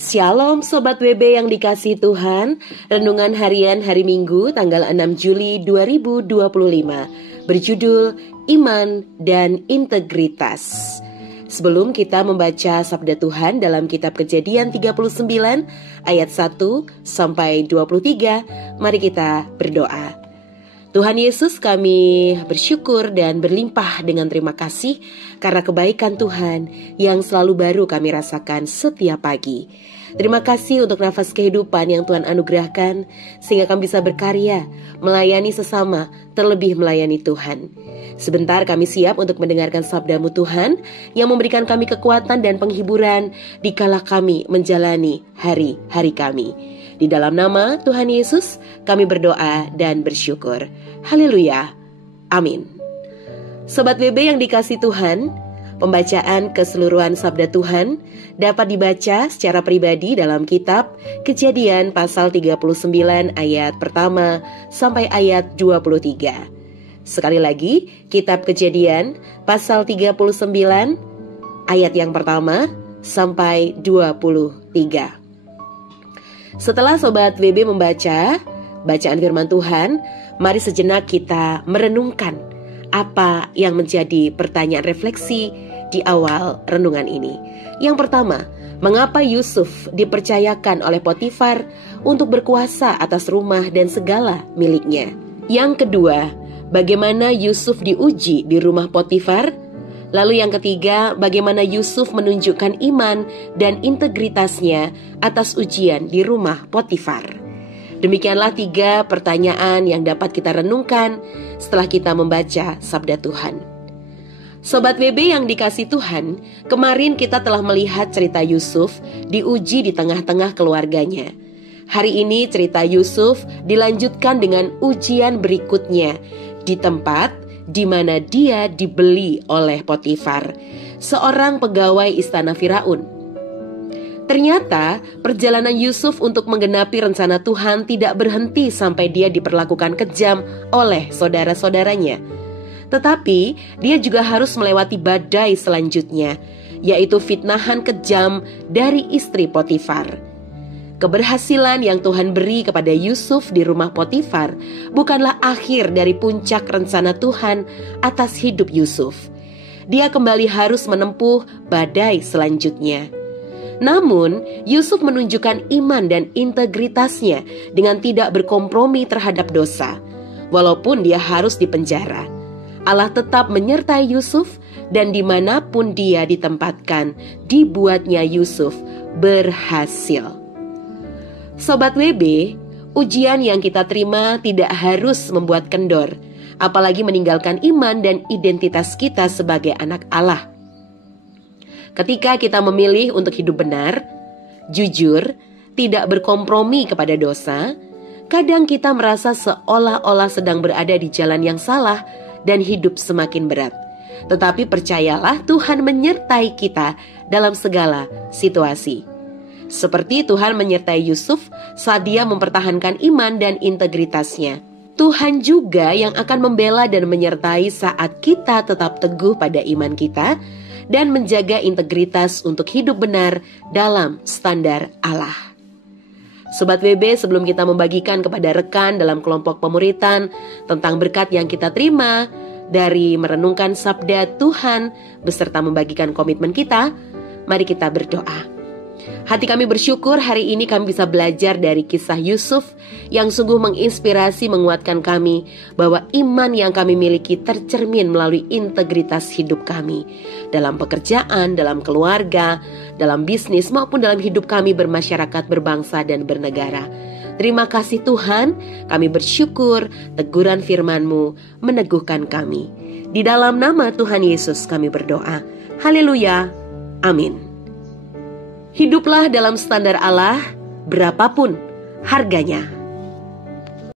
Shalom Sobat WB yang dikasihi Tuhan. Renungan harian hari Minggu tanggal 6 Juli 2025 berjudul Iman dan Integritas. Sebelum kita membaca sabda Tuhan dalam kitab Kejadian 39 ayat 1 sampai 23, mari kita berdoa. Tuhan Yesus, kami bersyukur dan berlimpah dengan terima kasih karena kebaikan Tuhan yang selalu baru kami rasakan setiap pagi. Terima kasih untuk nafas kehidupan yang Tuhan anugerahkan sehingga kami bisa berkarya, melayani sesama, terlebih melayani Tuhan. Sebentar kami siap untuk mendengarkan sabda-Mu Tuhan yang memberikan kami kekuatan dan penghiburan dikala kami menjalani hari-hari kami. Di dalam nama Tuhan Yesus kami berdoa dan bersyukur. Haleluya. Amin. Sobat WB yang dikasihi Tuhan, pembacaan keseluruhan sabda Tuhan dapat dibaca secara pribadi dalam kitab Kejadian pasal 39 ayat pertama sampai ayat 23. Sekali lagi, kitab Kejadian pasal 39 ayat yang pertama sampai 23. Setelah Sobat WB membaca bacaan firman Tuhan, mari sejenak kita merenungkan apa yang menjadi pertanyaan refleksi di awal renungan ini. Yang pertama, mengapa Yusuf dipercayakan oleh Potifar untuk berkuasa atas rumah dan segala miliknya? Yang kedua, bagaimana Yusuf diuji di rumah Potifar? Lalu yang ketiga, bagaimana Yusuf menunjukkan iman dan integritasnya atas ujian di rumah Potifar. Demikianlah 3 pertanyaan yang dapat kita renungkan setelah kita membaca sabda Tuhan. Sobat WB yang dikasihi Tuhan, kemarin kita telah melihat cerita Yusuf diuji di tengah-tengah keluarganya. Hari ini cerita Yusuf dilanjutkan dengan ujian berikutnya di tempat di mana dia dibeli oleh Potifar, seorang pegawai istana Firaun. Ternyata perjalanan Yusuf untuk menggenapi rencana Tuhan tidak berhenti sampai dia diperlakukan kejam oleh saudara-saudaranya. Tetapi dia juga harus melewati badai selanjutnya, yaitu fitnahan kejam dari istri Potifar. Keberhasilan yang Tuhan beri kepada Yusuf di rumah Potifar bukanlah akhir dari puncak rencana Tuhan atas hidup Yusuf. Dia kembali harus menempuh badai selanjutnya. Namun, Yusuf menunjukkan iman dan integritasnya dengan tidak berkompromi terhadap dosa. Walaupun dia harus dipenjara, Allah tetap menyertai Yusuf dan dimanapun dia ditempatkan, dibuatnya Yusuf berhasil. Sobat WB, ujian yang kita terima tidak harus membuat kendor, apalagi meninggalkan iman dan identitas kita sebagai anak Allah. Ketika kita memilih untuk hidup benar, jujur, tidak berkompromi kepada dosa, kadang kita merasa seolah-olah sedang berada di jalan yang salah dan hidup semakin berat. Tetapi percayalah, Tuhan menyertai kita dalam segala situasi. Seperti Tuhan menyertai Yusuf saat dia mempertahankan iman dan integritasnya. Tuhan juga yang akan membela dan menyertai saat kita tetap teguh pada iman kita dan menjaga integritas untuk hidup benar dalam standar Allah. Sobat WB, sebelum kita membagikan kepada rekan dalam kelompok pemuritan tentang berkat yang kita terima dari merenungkan sabda Tuhan beserta membagikan komitmen kita, mari kita berdoa. Hati kami bersyukur hari ini kami bisa belajar dari kisah Yusuf yang sungguh menginspirasi, menguatkan kami bahwa iman yang kami miliki tercermin melalui integritas hidup kami dalam pekerjaan, dalam keluarga, dalam bisnis maupun dalam hidup kami bermasyarakat, berbangsa dan bernegara. Terima kasih Tuhan, kami bersyukur teguran firman-Mu meneguhkan kami. Di dalam nama Tuhan Yesus kami berdoa. Haleluya. Amin. Hiduplah dalam standar Allah, berapapun harganya.